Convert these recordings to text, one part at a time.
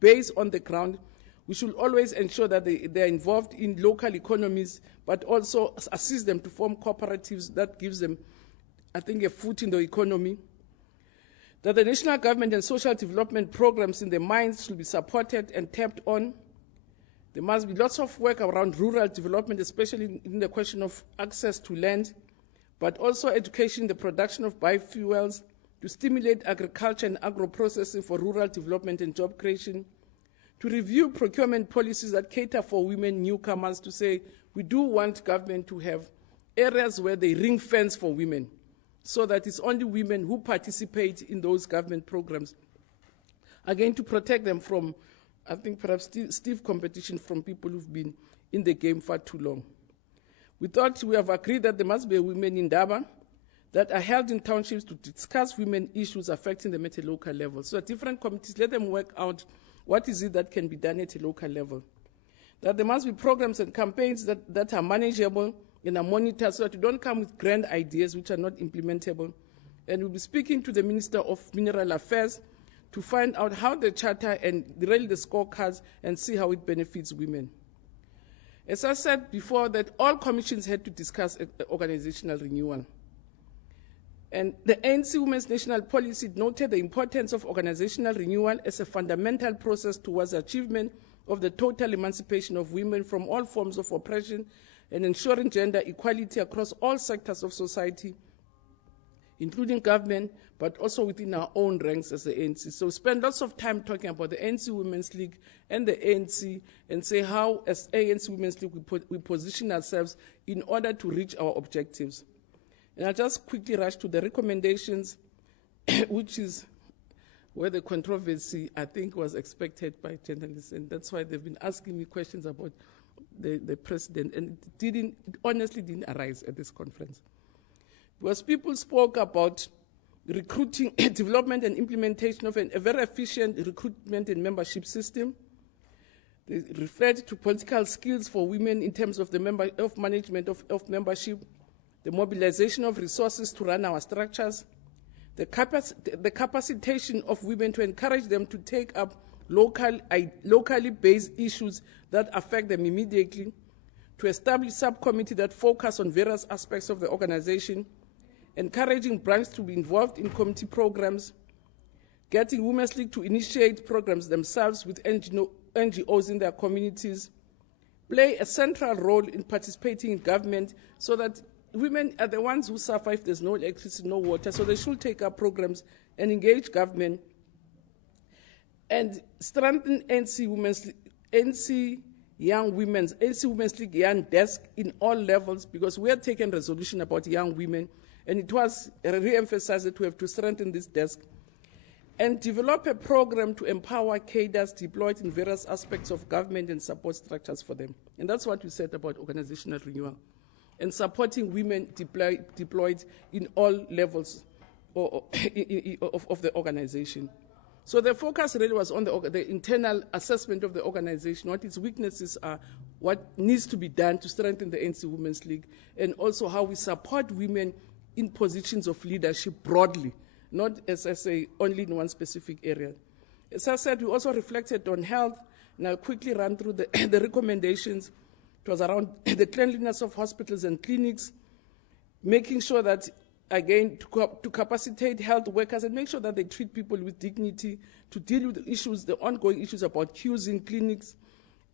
base on the ground. We should always ensure that they are involved in local economies, but also assist them to form cooperatives that gives them, I think, a foot in the economy. That the national government and social development programs in the mines should be supported and tapped on. There must be lots of work around rural development, especially in the question of access to land, but also education, the production of biofuels, to stimulate agriculture and agro-processing for rural development and job creation, to review procurement policies that cater for women newcomers, to say we do want government to have areas where they ring fence for women, so that it's only women who participate in those government programs. Again, to protect them from, I think, perhaps stiff competition from people who've been in the game for too long. We have agreed that there must be a women in Durban that are held in townships to discuss women issues affecting them at a local level. So different committees, let them work out what is it that can be done at a local level. That there must be programs and campaigns that are manageable and are monitored, so that you don't come with grand ideas which are not implementable. And we'll be speaking to the Minister of Mineral Affairs to find out how the charter and really the scorecards and see how it benefits women. As I said before, that all commissions had to discuss organizational renewal. And the ANC Women's National Policy noted the importance of organizational renewal as a fundamental process towards achievement of the total emancipation of women from all forms of oppression and ensuring gender equality across all sectors of society, including government, but also within our own ranks as the ANC. So we spend lots of time talking about the ANC Women's League and the ANC and say how, as ANC Women's League, we position ourselves in order to reach our objectives. And I'll just quickly rush to the recommendations, which is where the controversy, I think, was expected by journalists. And that's why they've been asking me questions about the president. And it honestly didn't arise at this conference. Because people spoke about recruiting, development and implementation of a very efficient recruitment and membership system. They referred to political skills for women in terms of the management of membership, the mobilization of resources to run our structures, the capacitation of women to encourage them to take up locally based issues that affect them immediately, to establish subcommittees that focus on various aspects of the organization, encouraging branches to be involved in community programs, getting Women's League to initiate programs themselves with NGOs in their communities, play a central role in participating in government so that women are the ones who suffer if there's no electricity, no water, so they should take up programs and engage government, and strengthen ANC Women's League Young Desk in all levels, because we had taken resolution about young women, and it was re-emphasized that we have to strengthen this desk, and develop a program to empower cadres deployed in various aspects of government and support structures for them. And that's what we said about organizational renewal, and supporting women deployed in all levels of the organization. So the focus really was on the internal assessment of the organization, what its weaknesses are, what needs to be done to strengthen the ANC Women's League, and also how we support women in positions of leadership broadly, not, as I say, only in one specific area. As I said, we also reflected on health, and I'll quickly run through the recommendations. It was around the cleanliness of hospitals and clinics, making sure that, again, to capacitate health workers and make sure that they treat people with dignity, to deal with the issues, the ongoing issues about queues in clinics,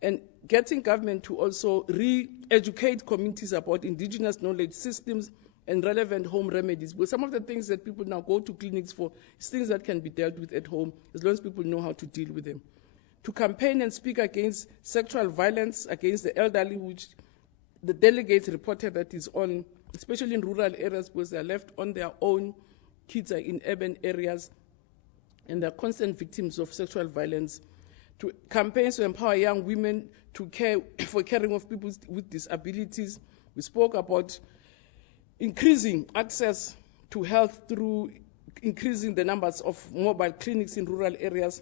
and getting government to also re-educate communities about indigenous knowledge systems and relevant home remedies. Because some of the things that people now go to clinics for is things that can be dealt with at home, as long as people know how to deal with them. To campaign and speak against sexual violence against the elderly, which the delegates reported that is on, especially in rural areas, because they are left on their own. Kids are in urban areas, and they're constant victims of sexual violence. To campaigns to empower young women to care for caring of people with disabilities. We spoke about increasing access to health through increasing the numbers of mobile clinics in rural areas.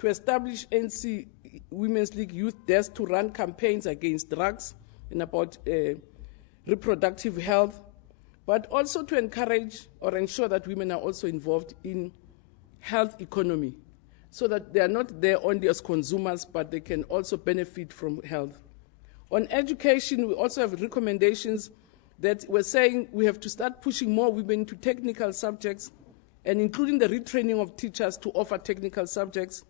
To establish ANC Women's League Youth Desk to run campaigns against drugs and about reproductive health, but also to encourage or ensure that women are also involved in health economy. so that they are not there only as consumers, but they can also benefit from health. On education, we also have recommendations that we're saying we have to start pushing more women into technical subjects and including the retraining of teachers to offer technical subjects,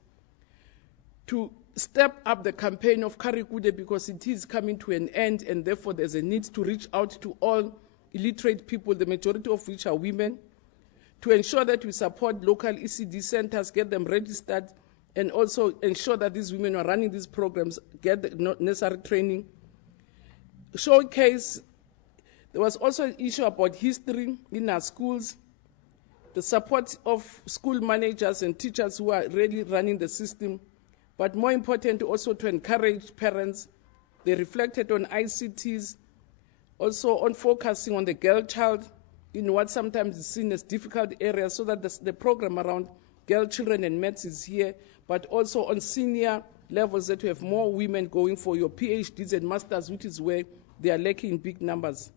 to step up the campaign of Karikude because it is coming to an end and therefore there's a need to reach out to all illiterate people, the majority of which are women, to ensure that we support local ECD centers, get them registered, and also ensure that these women who are running these programs get the necessary training. Showcase, there was also an issue about history in our schools, the support of school managers and teachers who are really running the system, but more important also to encourage parents. They reflected on ICTs, also on focusing on the girl child in what sometimes is seen as difficult areas, so that the program around girl children and maths is here, but also on senior levels that we have more women going for your PhDs and masters, which is where they are lacking in big numbers.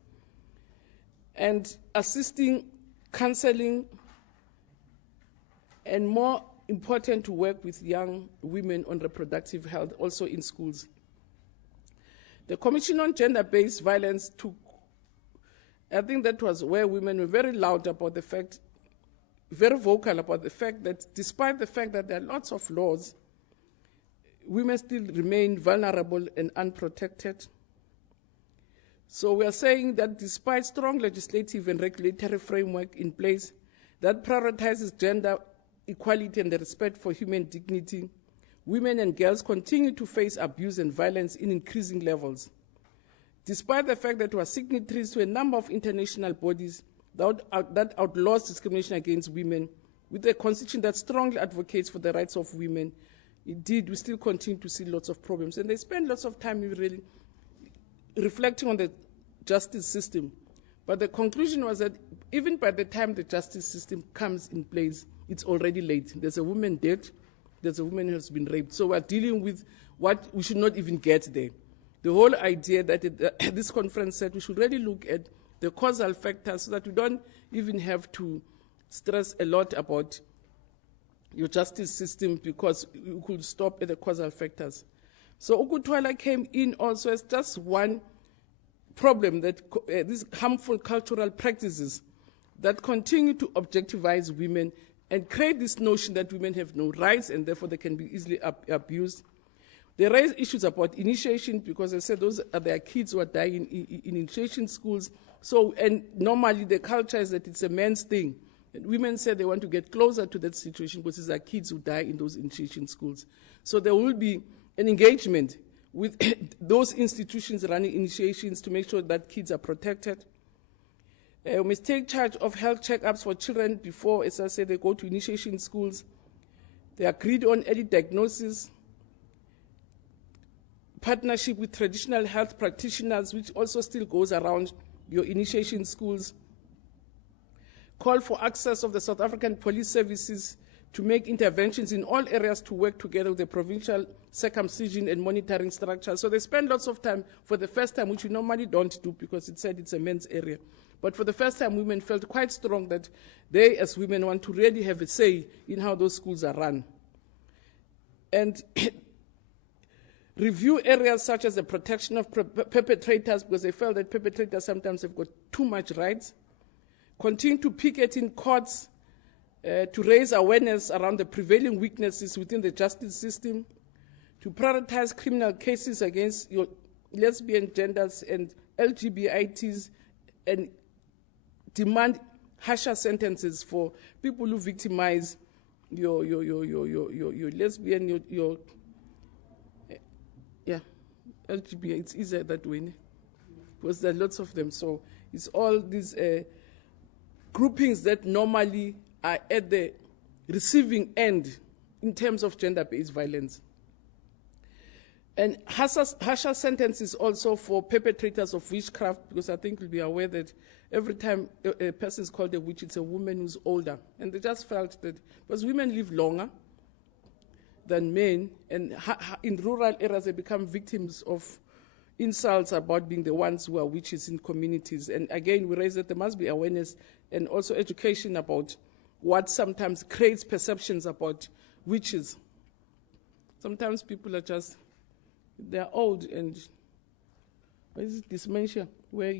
And assisting, counseling, and more important to work with young women on reproductive health also in schools. The Commission on Gender-Based Violence took, I think that was where women were very loud about the fact, very vocal about the fact that despite the fact that there are lots of laws, women still remain vulnerable and unprotected. So we are saying that despite strong legislative and regulatory framework in place that prioritizes gender equality and the respect for human dignity, women and girls continue to face abuse and violence in increasing levels. Despite the fact that we are signatories to a number of international bodies that outlaws discrimination against women, with a constitution that strongly advocates for the rights of women, indeed, we still continue to see lots of problems. And they spend lots of time really reflecting on the justice system. But the conclusion was that even by the time the justice system comes in place, it's already late. There's a woman dead, there's a woman who has been raped. So we're dealing with what we should not even get there. The whole idea that this conference said we should really look at the causal factors so that we don't even have to stress a lot about your justice system because you could stop at the causal factors. So Ukutwala came in also as just one problem that these harmful cultural practices that continue to objectivize women and create this notion that women have no rights and therefore they can be easily abused. They raise issues about initiation because they said those are their kids who are dying in initiation schools. So, and normally the culture is that it's a man's thing. And women say they want to get closer to that situation because it's their kids who die in those initiation schools. So there will be an engagement with those institutions running initiations to make sure that kids are protected. We must take charge of health checkups for children before, as I said, they go to initiation schools. They agreed on early diagnosis, partnership with traditional health practitioners, which also still goes around your initiation schools. Call for access of the South African police services to make interventions in all areas to work together with the provincial circumcision and monitoring structure. So they spend lots of time for the first time, which we normally don't do because it said it's a men's area. But for the first time, women felt quite strong that they, as women, want to really have a say in how those schools are run. And review areas such as the protection of perpetrators, because they felt that perpetrators sometimes have got too much rights. Continue to picket in courts to raise awareness around the prevailing weaknesses within the justice system, to prioritize criminal cases against your lesbian, genders, and LGBTs, and demand harsher sentences for people who victimize your lesbian, your LGBT. It's easier that way, because there are lots of them. So it's all these groupings that normally are at the receiving end in terms of gender-based violence. And harsher sentences also for perpetrators of witchcraft, because I think you'll be aware that every time a person is called a witch, it's a woman who's older. And they just felt that, because women live longer than men, and in rural areas they become victims of insults about being the ones who are witches in communities. And again, we raise that there must be awareness and also education about what sometimes creates perceptions about witches. Sometimes people are just, they're old and what is it, dementia, where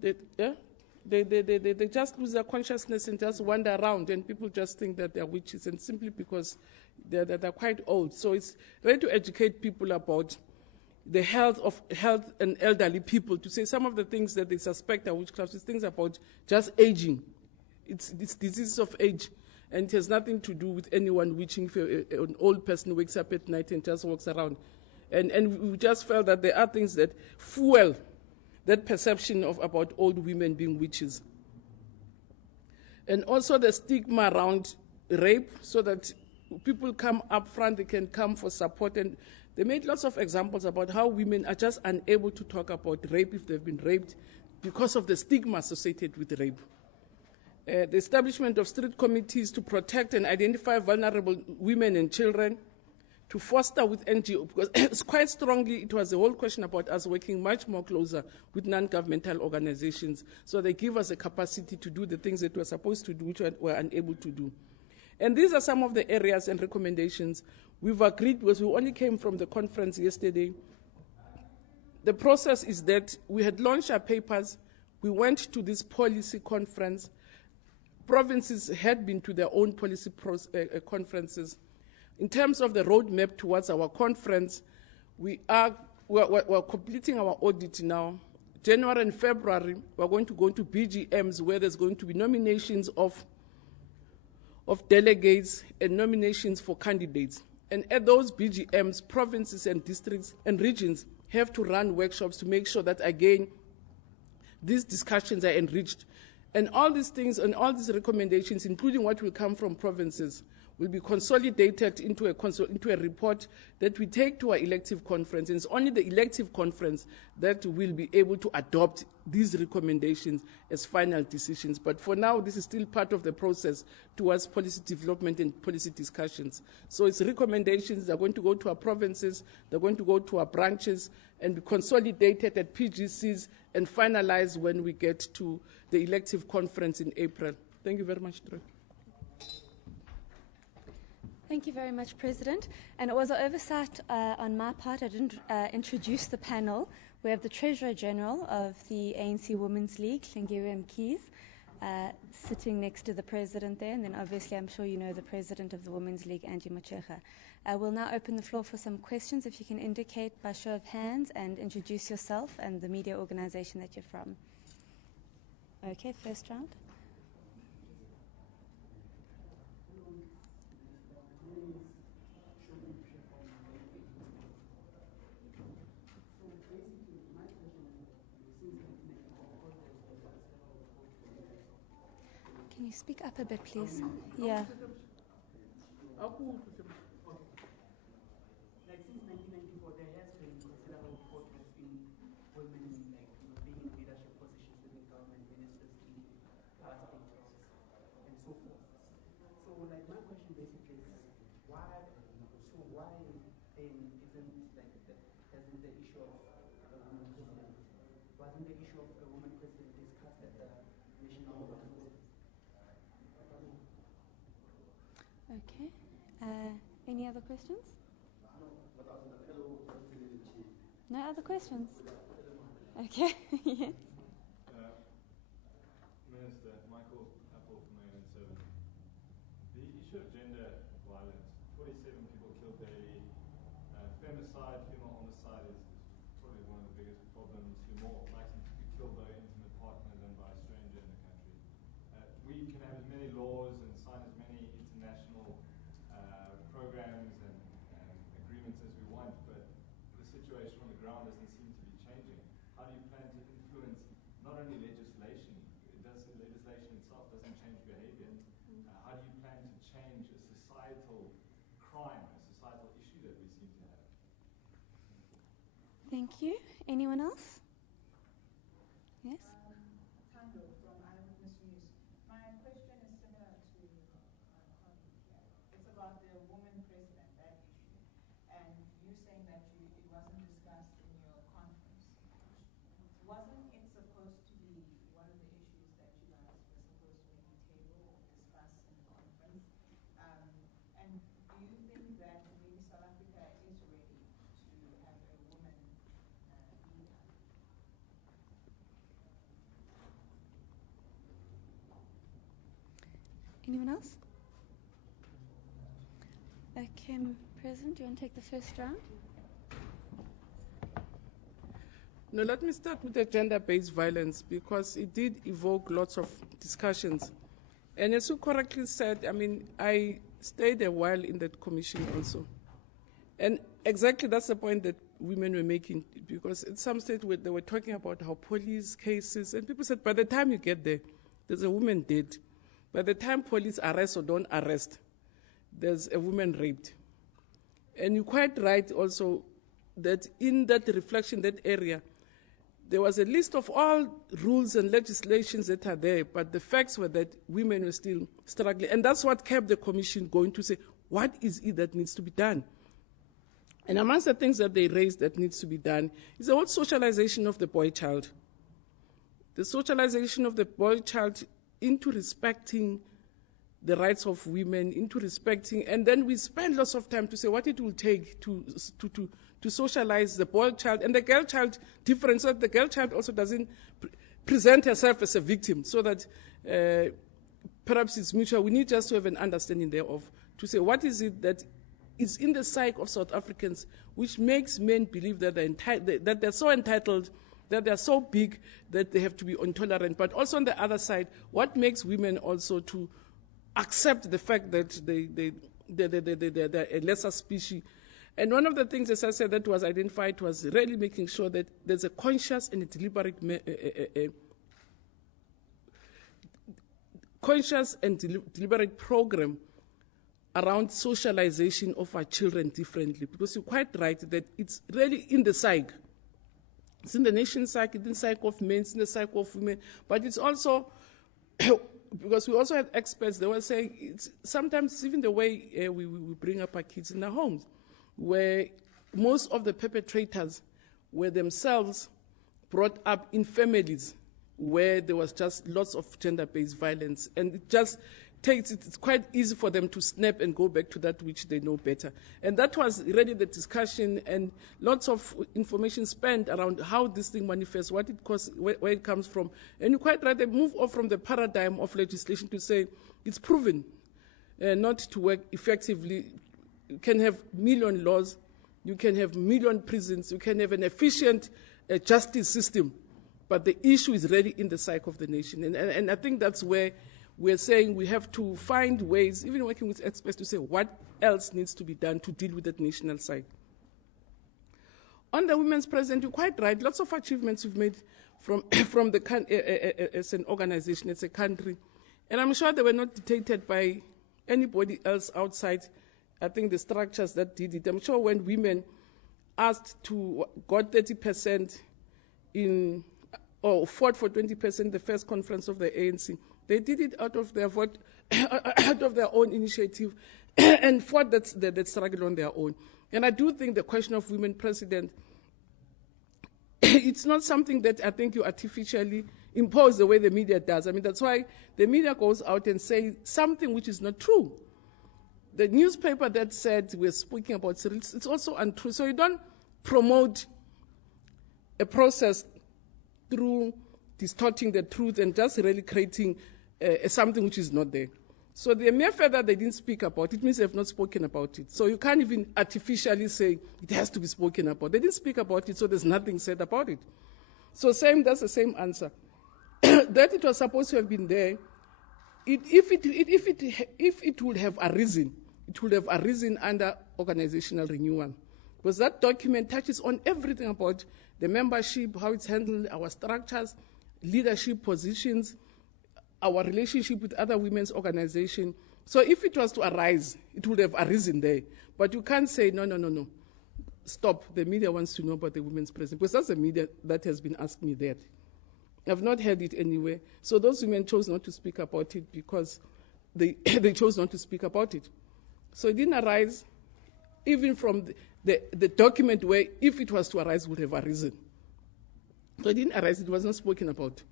they just lose their consciousness and just wander around, and people just think that they're witches, and simply because they're quite old. So it's really to educate people about the health and elderly people, to say some of the things that they suspect are witchcraft is things about just aging. It's diseases of age, and it has nothing to do with anyone witching. If an old person wakes up at night and just walks around, and we just felt that there are things that fuel that perception about old women being witches. And also the stigma around rape, so that people come up front, they can come for support. And they made lots of examples about how women are just unable to talk about rape if they've been raped because of the stigma associated with rape. The establishment of street committees to protect and identify vulnerable women and children, to foster with NGO, because it's quite strongly, it was the whole question about us working much more closer with non-governmental organizations, so they give us a capacity to do the things that we're supposed to do, which we're unable to do. And these are some of the areas and recommendations we've agreed with. We only came from the conference yesterday. The process is that we had launched our papers, we went to this policy conference, provinces had been to their own policy conferences. In terms of the roadmap towards our conference, we're completing our audit now. January and February, we're going to go into BGMs where there's going to be nominations of delegates and nominations for candidates. And at those BGMs, provinces and districts and regions have to run workshops to make sure that, again, these discussions are enriched. And all these things and all these recommendations, including what will come from provinces, will be consolidated into a report that we take to our elective conference. And it's only the elective conference that will be able to adopt these recommendations as final decisions. But for now, this is still part of the process towards policy development and policy discussions. So it's recommendations that are going to go to our provinces, they're going to go to our branches, and be consolidated at PGCs and finalized when we get to the elective conference in April. Thank you very much, Troy. Thank you very much, President. And it was an oversight on my part. I didn't introduce the panel. We have the Treasurer General of the ANC Women's League, Hlengiwe Mkhize, sitting next to the President there. And then obviously I'm sure you know the President of the Women's League, Angie Motshekga. We'll now open the floor for some questions. If you can indicate by show of hands and introduce yourself and the media organization that you're from. Okay, first round. Can you speak up a bit, please? Yeah. Like since 1994, there has been considerable progress in women, like being in leadership positions within government, ministers, in state houses, and so forth. So, like my question basically is, why then hasn't the issue of a woman president, wasn't the issue of a woman president discussed at the national conference? Okay. Any other questions? No other questions? Okay. Yes. Minister, Michael Apple from ANCWL. The issue of gender violence, 47 people killed daily. Femicide, female homicide is probably one of the biggest problems. You're more likely to be killed by an intimate partner than by a stranger in the country. We can have as many laws and sign as many international programs and agreements as we want, but the situation on the ground doesn't seem to be changing. How do you plan to influence not only legislation, legislation itself doesn't change behavior. How do you plan to change a societal crime, a societal issue that we seem to have? Thank you. Anyone else? Yes? Tando from Eyewitness News. My question is similar to colleague here. It's about the woman president, that issue. And you saying that it wasn't discussed in your conference. Wasn't it supposed to be one of the issues that you guys were supposed to maybe table or discuss in the conference? Anyone else? Okay, President, do you want to take the first round? No, let me start with the gender-based violence because it did evoke lots of discussions. And as you correctly said, I mean, I stayed a while in that commission also. And exactly that's the point that women were making, because at some stage they were talking about how police cases, and people said, by the time you get there, there's a woman dead. By the time police arrest or don't arrest, there's a woman raped. And you're quite right also that in that reflection, that area, there was a list of all rules and legislations that are there, but the facts were that women were still struggling. And that's what kept the commission going to say, what is it that needs to be done? And amongst the things that they raised that needs to be done is the whole socialization of the boy child. The socialization of the boy child into respecting the rights of women, into respecting, and then we spend lots of time to say what it will take to socialize the boy child and the girl child different, so that the girl child also doesn't present herself as a victim, so that perhaps it's mutual. We need just to have an understanding thereof, to say what is it that is in the psyche of South Africans which makes men believe that they're so entitled, that they're so big, that they have to be intolerant. But also on the other side, what makes women also to accept the fact that they're a lesser species. And one of the things, as I said, that was identified was really making sure that there's a conscious and a deliberate program around socialization of our children differently. Because you're quite right that it's really in the psyche. It's in the nation's psyche, it's in the psyche of men, it's in the psyche of women. But it's also, because we also had experts, they were saying it's sometimes even the way we bring up our kids in our homes, where most of the perpetrators were themselves brought up in families where there was just lots of gender-based violence. And it just it's quite easy for them to snap and go back to that which they know better. And that was really the discussion, and lots of information spent around how this thing manifests, what it costs, where it comes from. And you're quite right, they move off from the paradigm of legislation to say it's proven not to work effectively. You can have million laws, you can have million prisons, you can have an efficient justice system, but the issue is really in the psyche of the nation. And I think that's where we're saying we have to find ways, even working with experts, to say what else needs to be done to deal with that national side. On the women's president, you're quite right. Lots of achievements we've made from as an organization, as a country. And I'm sure they were not dictated by anybody else outside, I think, the structures that did it. I'm sure when women asked to got 30% or fought for 20% the first conference of the ANC, they did it out of their vote, out of their own initiative, and fought that struggle on their own. And I do think the question of women president, it's not something that I think you artificially impose the way the media does. I mean, that's why the media goes out and say something which is not true. The newspaper that said we're speaking about Cyril, it's also untrue. So you don't promote a process through distorting the truth and just really creating something which is not there. So the mere fact that they didn't speak about it means they have not spoken about it. So you can't even artificially say it has to be spoken about. They didn't speak about it, so there's nothing said about it. So that's the same answer. That it was supposed to have been there. If it would have arisen, it would have arisen under organizational renewal. Because that document touches on everything about the membership, how it's handled, our structures, leadership positions, our relationship with other women's organizations. So if it was to arise, it would have arisen there. But you can't say, no. Stop. The media wants to know about the women's president. Because that's the media that has been asking me that. I've not heard it anywhere. So those women chose not to speak about it because they chose not to speak about it. So it didn't arise even from the document where if it was to arise, would have arisen. So it didn't arise, it was not spoken about.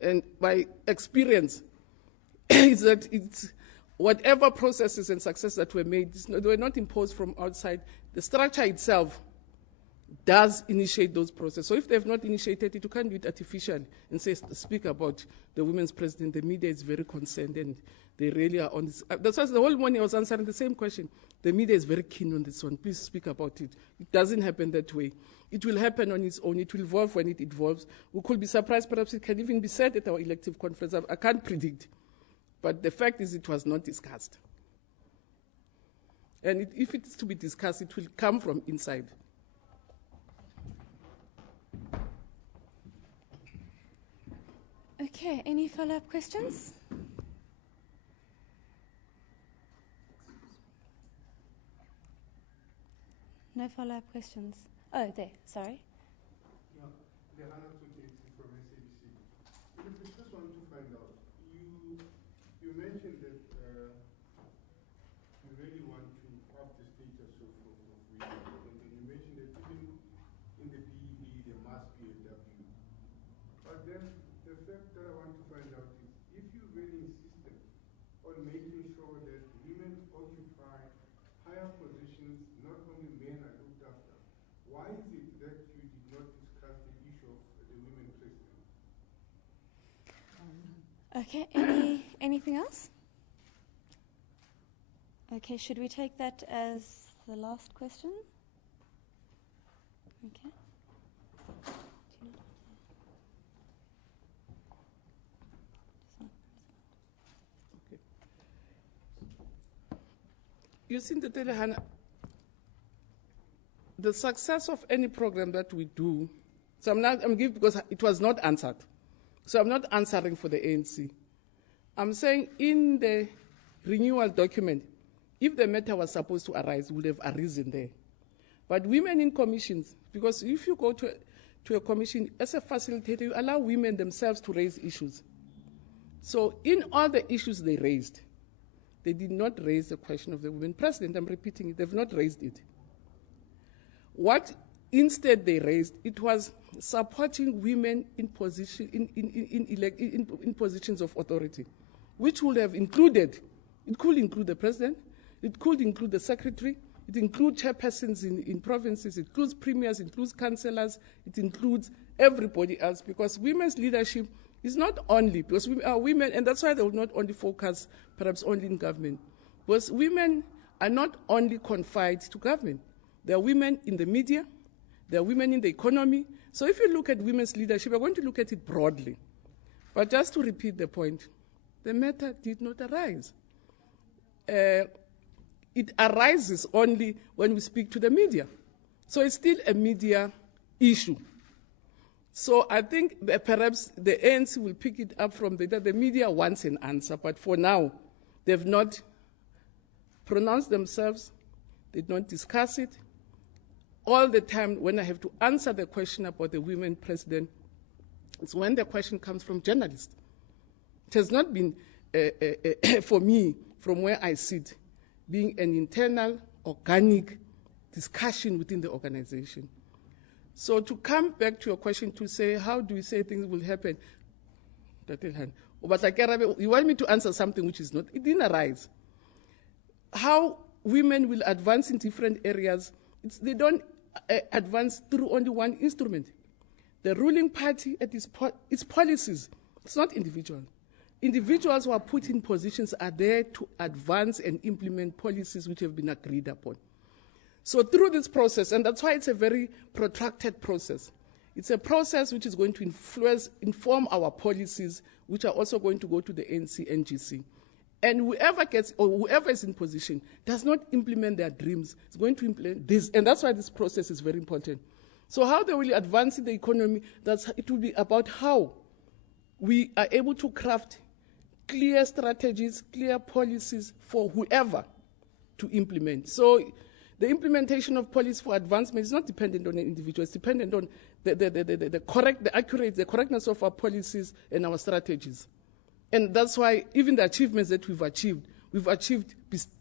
And by experience, is that it's whatever processes and success that were made, they were not imposed from outside. The structure itself does initiate those processes. So if they have not initiated it, you can't do it artificially and say, speak about the women's president. The media is very concerned and They really are on this. That's why the whole morning I was answering the same question. The media is very keen on this one. Please speak about it. It doesn't happen that way. It will happen on its own. It will evolve when it evolves. We could be surprised. Perhaps it can even be said at our elective conference. I can't predict. But the fact is it was not discussed. And if it is to be discussed, it will come from inside. Okay, any follow-up questions? No follow-up questions. Oh, there, sorry. Yeah, Lehana Tuketi from SABC. I just want to find out, you mentioned that you really want to up the status of women, and then you mentioned that even in the BEB there must be a W. But then the fact that I want to find out is, if you're really insistent on making sure that women occupy higher positions, not only men are looked after, why is it that you did not discuss the issue of the women president? Okay, anything else? Okay, should we take that as the last question? Okay. You see, the success of any program that we do, so I'm giving because it was not answered. So I'm not answering for the ANC. I'm saying in the renewal document, if the matter was supposed to arise, it would have arisen there. But women in commissions, because if you go to a commission as a facilitator, you allow women themselves to raise issues. So in all the issues they raised, they did not raise the question of the women president. I'm repeating it. They've not raised it. What instead they raised, it was supporting women in positions of authority, which would have included, it could include the president, it could include the secretary, it includes chairpersons in provinces, it includes premiers, it includes councillors, it includes everybody else, because women's leadership is not only, because we are women, and that's why they will not only focus perhaps only in government, because women are not only confined to government. There are women in the media, there are women in the economy. So if you look at women's leadership, we're going to look at it broadly. But just to repeat the point, the matter did not arise. It arises only when we speak to the media. So it's still a media issue. So I think perhaps the ANC will pick it up from that the media wants an answer, but for now, they've not pronounced themselves, they did not discuss it. All the time when I have to answer the question about the women president, it's when the question comes from journalists. It has not been, for me, from where I sit, being an internal, organic discussion within the organization. So to come back to your question to say, how do we say things will happen? You want me to answer something which is not, it didn't arise. How women will advance in different areas, they don't advance through only one instrument. The ruling party, its policies, it's not individual. Individuals who are put in positions are there to advance and implement policies which have been agreed upon. So through this process, and that's why it's a very protracted process, it's a process which is going to inform our policies, which are also going to go to the NGC. And whoever is in position does not implement their dreams, is going to implement this. And that's why this process is very important. So how they will advance in the economy, it will be about how we are able to craft clear strategies, clear policies for whoever to implement. So the implementation of policy for advancement is not dependent on an individual, it's dependent on the correctness of our policies and our strategies. And that's why even the achievements that we've achieved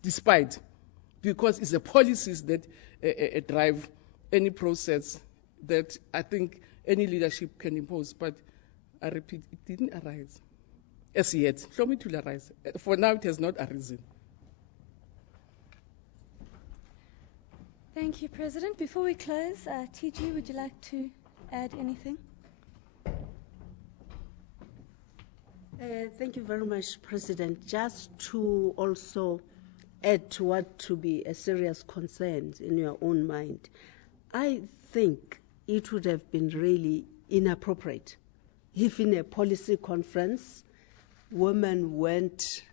despite, because it's the policies that drive any process that I think any leadership can impose. But I repeat, it didn't arise as yet. Show me to arise. For now, it has not arisen. Thank you, President. Before we close, TG, would you like to add anything? Thank you very much, President. Just to also add to what to be a serious concern in your own mind, I think it would have been really inappropriate if in a policy conference women went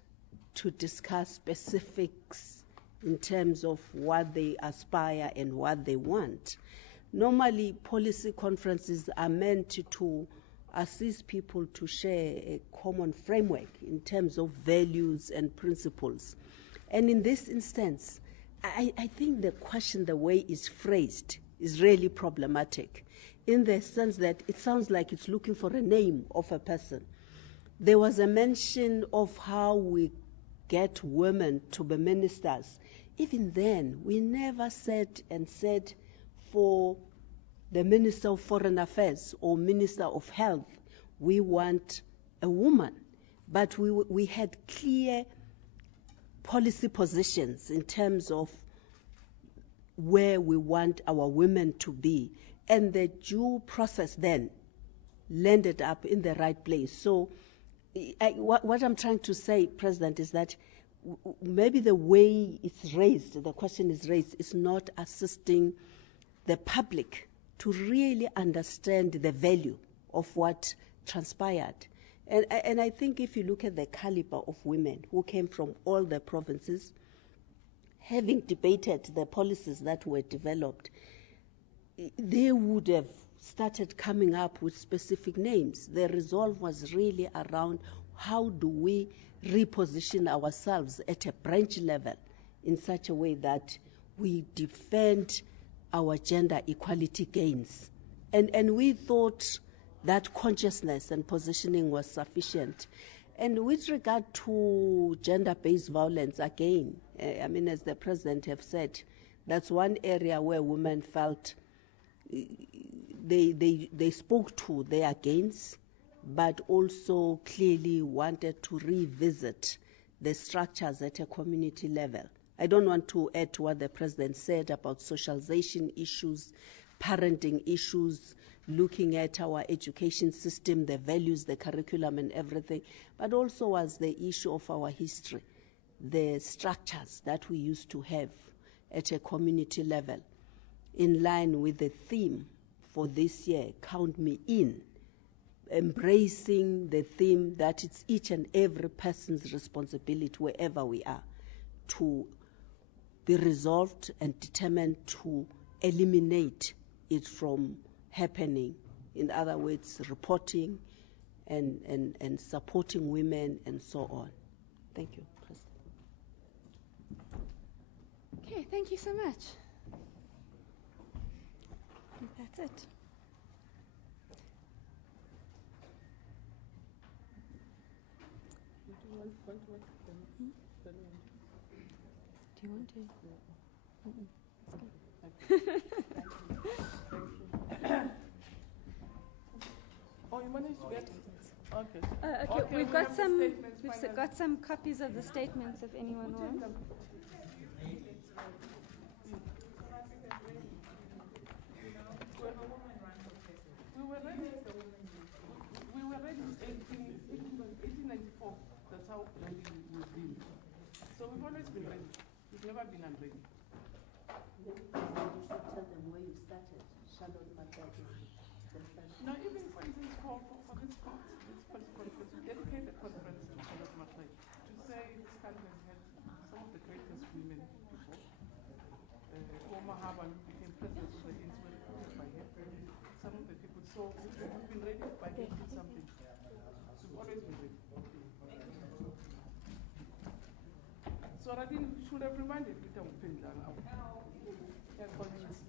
to discuss specifics in terms of what they aspire and what they want. Normally, policy conferences are meant to assist people to share a common framework in terms of values and principles. And in this instance, I think the question, the way it's phrased, is really problematic in the sense that it sounds like it's looking for a name of a person. There was a mention of how we get women to be ministers. Even then, we never said for the Minister of Foreign Affairs or Minister of Health, we want a woman. But we had clear policy positions in terms of where we want our women to be. And the due process then landed up in the right place. So what I'm trying to say, President, is that maybe the way it's raised, the question is raised, is not assisting the public to really understand the value of what transpired. And I think if you look at the caliber of women who came from all the provinces, having debated the policies that were developed, they would have started coming up with specific names. The resolve was really around how do we reposition ourselves at a branch level in such a way that we defend our gender equality gains. And we thought that consciousness and positioning was sufficient. And with regard to gender-based violence, again, as the President have said, that's one area where women felt they spoke to their gains, but also clearly wanted to revisit the structures at a community level. I don't want to add to what the President said about socialization issues, parenting issues, looking at our education system, the values, the curriculum and everything, but also was the issue of our history, the structures that we used to have at a community level, in line with the theme for this year, Count Me In, embracing the theme that it's each and every person's responsibility wherever we are to be resolved and determined to eliminate it from happening. In other words, reporting and supporting women and so on. Thank you, President. Okay, thank you so much. I think that's it. Do you want to? Mm-mm. Oh, you managed to get it? Okay. Okay, we've got some copies of the statements if anyone wants. We were ready in 1894. That's how ready we've been. So we've always been ready. We've never been unready. You should tell them where you started. Charlotte Macdad is the first. Now, even for instance, for this conference, we dedicate the conference to Charlotte Macdad to say this country has had some of the greatest women before. Mahaba, who became president of the ANC, were recruited by her. Some of the people. So we've been ready by getting something. We've always been ready. So I should have reminded Peter Upendla, our colleagues.